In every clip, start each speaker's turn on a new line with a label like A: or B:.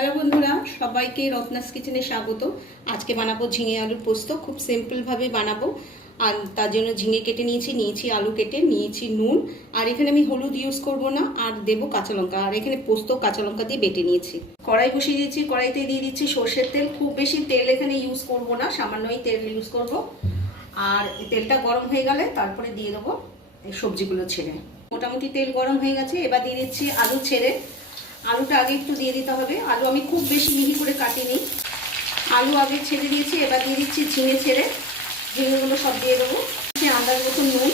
A: Hello বন্ধুরা, সবাইকে রত্নাস কিচেনে স্বাগত। আজকে বানাবো ঝিঙে আলুর পোস্ত, খুব সিম্পলভাবে বানাবো। আর তার জন্য ঝিঙে কেটে নিয়েছি নিয়েছি আলু কেটে, নিয়েছি নুন। আর এখানে আমি হলুদ ইউজ করব না, আর দেবো কাঁচা লঙ্কা। আর এখানে পোস্ত কাঁচা লঙ্কা দিয়ে বেটে নিয়েছি। কড়াই বসিয়ে দিয়েছি, কড়াইতে দিয়ে দিচ্ছি সর্ষের তেল। খুব বেশি তেল এখানে ইউজ করব না, সামান্যই তেল ইউজ করব। আর তেলটা গরম হয়ে গেলে তারপরে দিয়ে দেবো সবজিগুলো ছেড়ে। মোটামুটি তেল গরম হয়ে গেছে, এবার দিয়ে দিচ্ছি আলু ছেড়ে। আলুটা আগে একটু দিয়ে দিতে হবে। আলু আমি খুব বেশি মিহি করে কাটিনি। আলু আগে ছেড়ে দিয়েছি, এবার দিয়ে দিচ্ছি ঝিঙে ছেড়ে। ঝিঙেগুলো সব দিয়ে দেবো। আন্দাজ মতো নুন।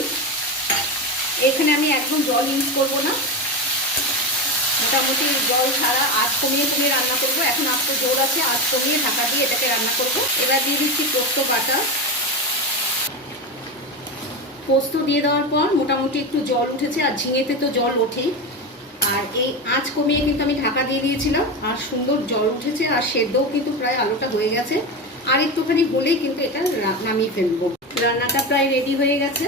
A: এখানে আমি একদম জল ইউজ করব না। মোটামুটি জল ছাড়া আজ কমিয়ে কমিয়ে রান্না করব। এখন তো জোর আছে আজ কমিয়ে ঢাকা দিয়ে এটাকে রান্না করব। এবার দিয়ে দিচ্ছি পোস্ত বাটা। পোস্ত দিয়ে দেওয়ার পর মোটামুটি একটু জল উঠেছে, আর ঝিঙেতে তো জল ওঠেই। আর এই আঁচ কমিয়ে কিন্তু আমি ঢাকা দিয়ে দিয়েছিলাম। আর সুন্দর জল উঠেছে, আর সেদ্ধও কিন্তু প্রায় আলুটা হয়ে গেছে। আর একটুখানি হলেই কিন্তু এটা নামিয়ে ফেলব। রান্নাটা প্রায় রেডি হয়ে গেছে।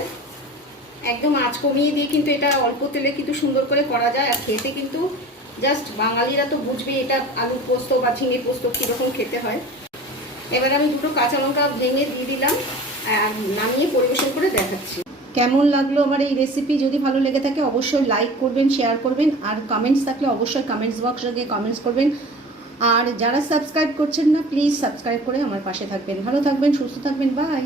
A: একদম আঁচ কমিয়ে দিয়ে কিন্তু এটা অল্প তেলে কিন্তু সুন্দর করে করা যায়। আর খেতে কিন্তু জাস্ট বাঙালিরা তো বুঝবে এটা আলুর পোস্ত বা ঝিঙে পোস্ত কীরকম খেতে হয়। এবার আমি দুটো কাঁচা লঙ্কা ভেঙে দিয়ে দিলাম। আর নামিয়ে পরিবেশন করে দেখাচ্ছি। কেমন লাগল আমার এই রেসিপি যদি ভালো লেগে থাকে, অবশ্যই লাইক করবেন শেয়ার করবেন, আর কমেন্টস থাকলে অবশ্যই কমেন্টস বক্সে গিয়ে কমেন্টস করবেন। আর যারা সাবস্ক্রাইব করছেন না প্লিজ সাবস্ক্রাইব করে আমার পাশে থাকবেন। ভালো থাকবেন, সুস্থ থাকবেন বাই